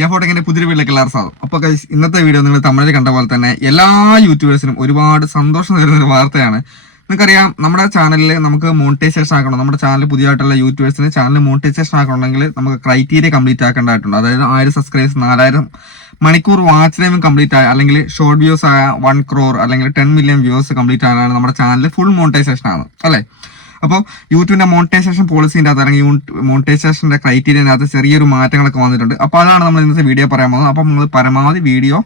ഞാൻ ഇങ്ങനെ പുതിയ വീട്ടിലേക്ക് എല്ലാവരും സ്വാഗതം. അപ്പൊ ഗൈസ് ഇന്നത്തെ വീഡിയോ നിങ്ങൾ തമിഴിൽ കണ്ട പോലെ തന്നെ എല്ലാ യൂട്യൂബേഴ്സിനും ഒരുപാട് സന്തോഷം തരുന്ന ഒരു വാർത്തയാണ്. നിങ്ങൾക്കറിയാം നമ്മുടെ ചാനലിൽ നമുക്ക് മോണിറ്റൈസേഷൻ ആക്കണം. നമ്മുടെ ചാനൽ പുതിയതായിട്ടുള്ള യൂട്യൂബേഴ്സിന് ചാനൽ മോണിറ്റൈസേഷൻ ആക്കണമെങ്കിൽ നമുക്ക് ക്രൈറ്റീരിയ കംപ്ലീറ്റ് ആക്കേണ്ടതായിട്ടുണ്ട്. അതായത് ആയിരം സബ്സ്ക്രൈബേഴ്സ് നാലായിരം മണിക്കൂർ വാച്ച് ടൈം കംപ്ലീറ്റ് ആയ അല്ലെങ്കിൽ ഷോർട്ട് വ്യൂസ് ആയ വൺ ക്രോർ അല്ലെങ്കിൽ ടെൻ മില്യൺ വ്യൂസ് കംപ്ലീറ്റ് ആകാനാണ് നമ്മുടെ ചാനൽ ഫുൾ മോണിറ്റൈസേഷൻ ആണ് അല്ലേ? അപ്പോൾ യൂട്യൂബിന്റെ മോണിറ്റൈസേഷൻ പോളിസിന്റെ അകത്ത് അല്ലെങ്കിൽ മോണിറ്റൈസേഷന്റെ ക്രൈറ്റീരിയന്റെ അകത്ത് ചെറിയൊരു മാറ്റങ്ങളൊക്കെ വന്നിട്ടുണ്ട്. അപ്പോൾ അതാണ് നമ്മൾ ഇന്നത്തെ വീഡിയോ പറയാൻ പോകുന്നത്. അപ്പോൾ നിങ്ങൾ പരമാവധി വീഡിയോ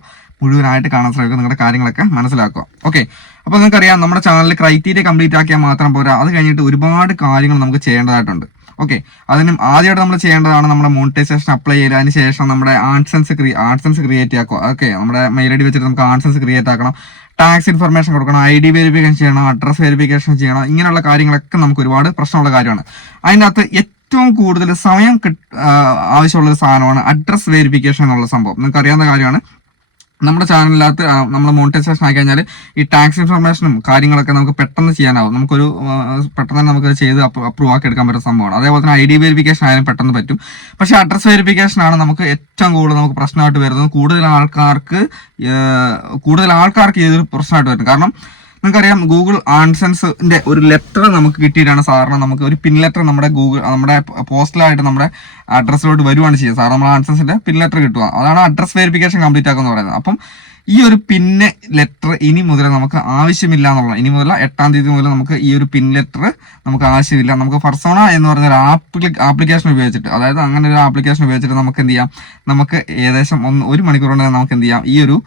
മുഴുവനായിട്ട് കാണാൻ ശ്രമിക്കുക. നിങ്ങളുടെ കാര്യങ്ങളൊക്കെ മനസ്സിലാക്കുക. ഓക്കെ അപ്പോൾ നിങ്ങൾക്കറിയാം നമ്മുടെ ചാനലിൽ ക്രൈറ്റീരിയ കംപ്ലീറ്റ് ആക്കിയാൽ മാത്രം പോരാ. അത് കഴിഞ്ഞിട്ട് ഒരുപാട് കാര്യങ്ങൾ നമുക്ക് ചെയ്യേണ്ടതായിട്ടുണ്ട്. ഓക്കെ അതിനും ആദ്യമായിട്ട് നമ്മൾ ചെയ്യേണ്ടതാണ് നമ്മുടെ മോണിറ്റൈസേഷൻ അപ്ലൈ ചെയ്ത് അതിന് ശേഷം നമ്മുടെ ആൺസെൻസ് ക്രിയ ആൺസെൻസ് ക്രിയേറ്റ് ആക്കുക. ഓക്കെ നമ്മുടെ മെയിൽ ഐ ഡി വെച്ചിട്ട് നമുക്ക് ആൺസെൻസ് ക്രിയേറ്റ് ആക്കണം. ടാക്സ് ഇൻഫർമേഷൻ കൊടുക്കണം ഐ ഡി വെരിഫിക്കേഷൻ ചെയ്യണം അഡ്രസ് വെരിഫിക്കേഷൻ ചെയ്യണം ഇങ്ങനെയുള്ള കാര്യങ്ങളൊക്കെ നമുക്ക് ഒരുപാട് പ്രശ്നമുള്ള കാര്യമാണ്. അതിന്റെ അകത്ത് ഏറ്റവും കൂടുതൽ സമയം ആവശ്യമുള്ള ഒരു സാധനമാണ് അഡ്രസ് വെരിഫിക്കേഷൻ എന്നുള്ള സംഭവം. നിങ്ങൾക്ക് അറിയാവുന്ന കാര്യമാണ്. നമ്മുടെ ചാനലിനകത്ത് നമ്മൾ മോണിറ്റൈസേഷൻ ആക്കി കഴിഞ്ഞാൽ ഈ ടാക്സ് ഇൻഫർമേഷനും കാര്യങ്ങളൊക്കെ നമുക്ക് പെട്ടെന്ന് ചെയ്യാനാവും. നമുക്കൊരു പെട്ടെന്ന് നമുക്ക് ചെയ്ത് അപ്രൂവ് ആക്കി എടുക്കാൻ പറ്റുന്ന സംഭവമാണ്. അതേപോലെ തന്നെ ഐ ഡി വെരിഫിക്കേഷൻ ആയാലും പെട്ടെന്ന് പറ്റും. പക്ഷേ അഡ്രസ് വെരിഫിക്കേഷൻ ആണ് നമുക്ക് ഏറ്റവും കൂടുതൽ നമുക്ക് പ്രശ്നമായിട്ട് വരുന്നത്. കൂടുതൽ ആൾക്കാർക്ക് കൂടുതൽ ആൾക്കാർക്ക് ഇതൊരു പ്രശ്നമായിട്ട് വരും കാരണം നിങ്ങൾക്കറിയാം ഗൂഗിൾ ആൻസൻസിന്റെ ഒരു ലെറ്റർ നമുക്ക് കിട്ടിയിട്ടാണ് സാറിന് നമുക്ക് ഒരു പിൻ ലെറ്റർ നമ്മുടെ ഗൂഗിൾ നമ്മുടെ പോസ്റ്റലായിട്ട് നമ്മുടെ അഡ്രസ്സിലോട്ട് വരുവാണ് ചെയ്യുക. സാർ നമ്മൾ ആൻസൻസിന്റെ പിൻ ലെറ്റർ കിട്ടുക. അതാണ് അഡ്രസ് വെരിഫിക്കേഷൻ കംപ്ലീറ്റ് ആക്കുക എന്ന് പറയുന്നത്. അപ്പം ഈ ഒരു പിന്നെ ലെറ്റർ ഇനി മുതൽ നമുക്ക് ആവശ്യമില്ല എന്നുള്ളത് ഇനി മുതൽ എട്ടാം തീയതി മുതൽ നമുക്ക് ഈ ഒരു പിൻ ലെറ്റർ നമുക്ക് ആവശ്യമില്ല. നമുക്ക് ഫർസോണ എന്ന് പറഞ്ഞ ഒരു ആപ്ലി ആപ്ലിക്കേഷൻ ഉപയോഗിച്ചിട്ട് അതായത് അങ്ങനെ ഒരു ആപ്ലിക്കേഷൻ ഉപയോഗിച്ചിട്ട് നമുക്ക് എന്ത് ചെയ്യാം? നമുക്ക് ഏകദേശം ഒന്ന് ഒരു മണിക്കൂർ കൊണ്ട് നമുക്ക് എന്ത് ചെയ്യാം? ഈ ഒരു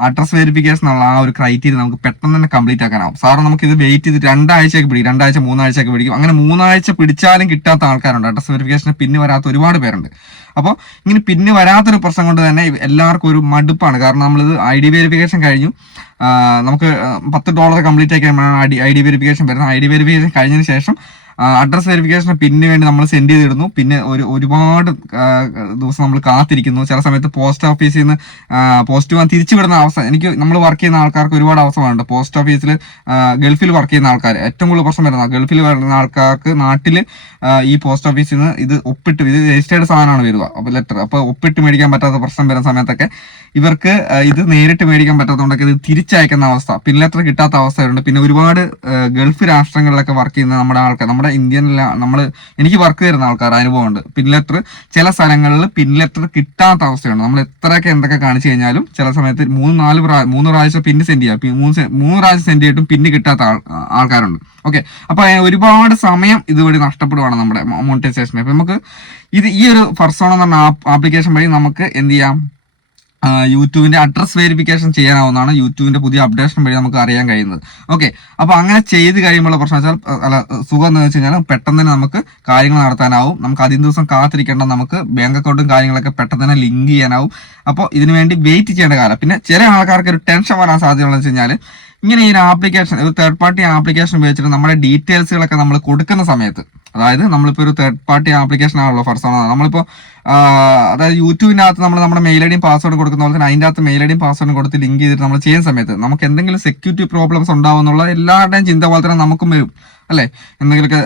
അഡ്രസ് വെരിഫിക്കേഷൻ എന്നുള്ള ആ ഒരു ക്രൈറ്റീരിയ നമുക്ക് പെട്ടെന്ന് തന്നെ കംപ്ലീറ്റ് ആക്കാനാവും. സാറ് നമുക്ക് ഇത് വെയിറ്റ് ചെയ്ത് രണ്ടാഴ്ചയൊക്കെ പിടിക്കും. രണ്ടാഴ്ച മൂന്നാഴ്ചയൊക്കെ പിടിക്കും. അങ്ങനെ മൂന്നാഴ്ച പിടിച്ചാലും കിട്ടാത്ത ആൾക്കാരുണ്ട്. അഡ്രസ് വെരിഫിക്കേഷന് പിന്നെ വരാത്ത ഒരുപാട് പേരുണ്ട്. അപ്പോൾ ഇങ്ങനെ പിന്നെ വരാത്തൊരു പ്രശ്നം കൊണ്ട് തന്നെ എല്ലാവർക്കും ഒരു മടുപ്പാണ്. കാരണം നമ്മളിത് ഐ ഡി വെരിഫിക്കേഷൻ കഴിഞ്ഞു. നമുക്ക് പത്ത് ഡോളർ കംപ്ലീറ്റ് ആക്കി ഐ ഡി വെരിഫിക്കേഷൻ വരുന്നത്. ഐ ഡി വെരിഫിക്കേഷൻ കഴിഞ്ഞതിന് ശേഷം അഡ്രസ് വെരിഫിക്കേഷൻ പിന്നിന് വേണ്ടി നമ്മൾ സെൻഡ് ചെയ്തിടുന്നു പിന്നെ ഒരു ഒരുപാട് ദിവസം നമ്മൾ കാത്തിരിക്കുന്നു. ചില സമയത്ത് പോസ്റ്റ് ഓഫീസിൽ നിന്ന് പോസ്റ്റ് വാൻ തിരിച്ചു വിടുന്ന അവസ്ഥ. എനിക്ക് നമ്മൾ വർക്ക് ചെയ്യുന്ന ആൾക്കാർക്ക് ഒരുപാട് അവസരമുണ്ട് പോസ്റ്റ് ഓഫീസിൽ ഗൾഫിൽ വർക്ക് ചെയ്യുന്ന ആൾക്കാർ ഏറ്റവും കൂടുതൽ പ്രശ്നം വരുന്ന ഗൾഫിൽ വരുന്ന ആൾക്കാർക്ക് നാട്ടിൽ ഈ പോസ്റ്റ് ഓഫീസിൽ നിന്ന് ഇത് ഒപ്പിട്ട് ഇത് രജിസ്റ്റേർഡ് സാധനമാണ് വരിക. അപ്പോൾ ലെറ്റർ അപ്പോൾ ഒപ്പിട്ട് മേടിക്കാൻ പറ്റാത്ത പ്രശ്നം വരുന്ന സമയത്തൊക്കെ ഇവർക്ക് ഇത് നേരിട്ട് മേടിക്കാൻ പറ്റാത്തതുകൊണ്ടൊക്കെ ഇത് തിരിച്ചയക്കുന്ന അവസ്ഥ. പിന്നെ ലെറ്റർ കിട്ടാത്ത അവസ്ഥയുണ്ട് പിന്നെ ഒരുപാട് ഗൾഫ് രാഷ്ട്രങ്ങളിലൊക്കെ വർക്ക് ചെയ്യുന്ന നമ്മുടെ ആൾക്കാർ നമ്മുടെ ഇന്ത്യനിലെ നമ്മൾ എനിക്ക് വർക്ക് തരുന്ന ആൾക്കാർ അനുഭവമുണ്ട് പിൻ ലെറ്റർ ചില സ്ഥലങ്ങളിൽ പിൻ ലെറ്റർ കിട്ടാത്ത അവസ്ഥയുണ്ട്. നമ്മൾ എത്രയൊക്കെ എന്തൊക്കെ കാണിച്ചു കഴിഞ്ഞാലും ചില സമയത്ത് മൂന്ന് നാല് പ്രാ മൂന്ന് പ്രാവശ്യം പിന്ന് സെൻഡ് ചെയ്യാം. മൂന്ന് മൂന്ന് പ്രാവശ്യം സെൻഡ് ചെയ്തിട്ടും പിന്ന് കിട്ടാത്ത ആൾ ആൾക്കാരുണ്ട്. ഓക്കെ അപ്പൊ ഒരുപാട് സമയം ഇതുവഴി നഷ്ടപ്പെടുവാണ് നമ്മുടെ മോണിറ്റൈസേഷൻ അപ്പൊ നമുക്ക് ഇത് ഈ ഒരു എന്ന് പറഞ്ഞ ആപ്ലിക്കേഷൻ വഴി നമുക്ക് എന്ത് ചെയ്യാം? യൂട്യൂബിന്റെ അഡ്രസ് വെരിഫിക്കേഷൻ ചെയ്യാനാവുന്നതാണ് യൂട്യൂബിന്റെ പുതിയ അപ്ഡേഷൻ വഴി നമുക്ക് അറിയാൻ കഴിയുന്നത്. ഓക്കെ അപ്പൊ അങ്ങനെ ചെയ്ത് കഴിയുമ്പോൾ പ്രശ്നം വെച്ചാൽ അല്ല സുഖം എന്ന് വെച്ച് കഴിഞ്ഞാൽ പെട്ടെന്ന് തന്നെ നമുക്ക് കാര്യങ്ങൾ നടത്താനാവും. നമുക്ക് അതിന് ദിവസം കാത്തിരിക്കേണ്ട നമുക്ക് ബാങ്ക് അക്കൗണ്ടും കാര്യങ്ങളൊക്കെ പെട്ടെന്ന് തന്നെ ലിങ്ക് ചെയ്യാനാവും. അപ്പോൾ ഇതിനു വേണ്ടി വെയിറ്റ് ചെയ്യേണ്ട കാലം. പിന്നെ ചില ആൾക്കാർക്ക് ഒരു ടെൻഷൻ വരാൻ സാധ്യതയുള്ളത് വെച്ച് കഴിഞ്ഞാൽ ഇങ്ങനെ ഈ ഒരു ആപ്ലിക്കേഷൻ ഒരു തേർഡ് പാർട്ടി ആപ്ലിക്കേഷൻ ഉപയോഗിച്ചിട്ട് നമ്മുടെ ഡീറ്റെയിൽസുകളൊക്കെ നമ്മൾ കൊടുക്കുന്ന സമയത്ത് അതായത് നമ്മളിപ്പോൾ ഒരു തേർഡ് പാർട്ടി ആപ്ലിക്കേഷൻ ആണല്ലോ ഫർസോണ നമ്മളിപ്പോൾ അതായത് യൂട്യൂബിന്റെ അകത്ത് നമ്മൾ നമ്മുടെ മെയിൽ ഐഡിയും ഡിയും പാസ്വേഡും കൊടുക്കുന്ന പോലെ തന്നെ അതിന്റെ അകത്ത് മെയിൽ ഐഡിയും ഡിയും പാസ്വേഡും കൊടുത്ത് ലിങ്ക് ചെയ്തിട്ട് നമ്മൾ ചെയ്യുന്ന സമയത്ത് നമുക്ക് എന്തെങ്കിലും സെക്യൂരിറ്റി പ്രോബ്ലംസ് ഉണ്ടാവും എന്നുള്ള എല്ലാവരുടെയും ചിന്ത പോലെ തന്നെ നമുക്കും വരും. അല്ലേ? എന്തെങ്കിലുമൊക്കെ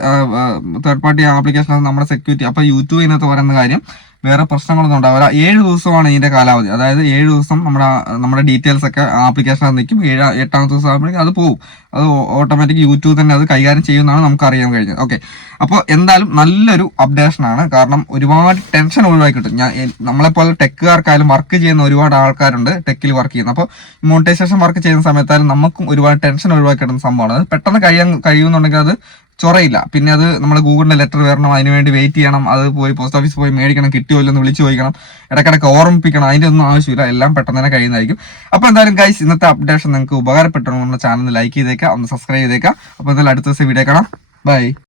തേർഡ് പാർട്ടി ആപ്ലിക്കേഷൻ നമ്മുടെ സെക്യൂരിറ്റി അപ്പോൾ യൂട്യൂബിനകത്ത് പറയുന്ന കാര്യം വേറെ പ്രശ്നങ്ങളൊന്നും ഉണ്ടാവില്ല. ഏഴ് ദിവസമാണ് ഇതിന്റെ കാലാവധി. അതായത് ഏഴ് ദിവസം നമ്മുടെ നമ്മുടെ ഡീറ്റെയിൽസ് ഒക്കെ ആപ്ലിക്കേഷനകത്ത് നിൽക്കും. ഏഴ് എട്ടാമത്തെ ദിവസം ആകുമ്പോഴേക്കും അത് പോകും അത് ഓട്ടോമാറ്റിക് യൂട്യൂബ് തന്നെ അത് കൈകാര്യം ചെയ്യുമെന്നാണ് നമുക്ക് അറിയാൻ കഴിഞ്ഞത്. ഓക്കെ അപ്പോൾ എന്തായാലും നല്ലൊരു അപ്ഡേഷൻ ആണ്. കാരണം ഒരുപാട് ടെൻഷൻ ഒഴിവാക്കി കിട്ടും. ഞാൻ നമ്മളെപ്പോലെ ടെക്കുകാർക്കായാലും വർക്ക് ചെയ്യുന്ന ഒരുപാട് ആൾക്കാരുണ്ട് ടെക്കിൽ വർക്ക് ചെയ്യുന്നത് അപ്പോൾ മോണിറ്റൈസേഷൻ വർക്ക് ചെയ്യുന്ന സമയത്തായാലും നമുക്കും ഒരുപാട് ടെൻഷൻ ഒഴിവാക്കി കിട്ടുന്ന സംഭവമാണ്. അത് പെട്ടെന്ന് കഴിയാൻ കഴിയുമെന്നുണ്ടെങ്കിൽ അത് ചൊറയില്ല. പിന്നെ അത് നമ്മൾ ഗൂഗിളിന്റെ ലെറ്റർ വരണം അതിന് വേണ്ടി വെയിറ്റ് ചെയ്യണം അത് പോയി പോസ്റ്റ് ഓഫീസ് പോയി മേടിക്കണം കിട്ടിയോ ഇല്ലെന്ന് വിളിച്ചു ചോദിക്കണം ഇടയ്ക്കിടയ്ക്ക് ഓർമ്മിപ്പിക്കണം അതിന്റെ ഒന്നും ആവശ്യമില്ല എല്ലാം പെട്ടെന്ന് തന്നെ കഴിയുന്നതായിരിക്കും. അപ്പോൾ എന്തായാലും ഗൈസ് ഇന്നത്തെ അപ്ഡേഷൻ നിങ്ങൾക്ക് ഉപകാരപ്പെട്ടു നമ്മുടെ ചാനൽ ലൈക്ക് ചെയ്തേക്കാം ഒന്ന് സബ്സ്ക്രൈബ് ചെയ്തേക്കാം. അപ്പോൾ എന്തായാലും അടുത്ത ദിവസം വീഡിയോ കാണാം. ബൈ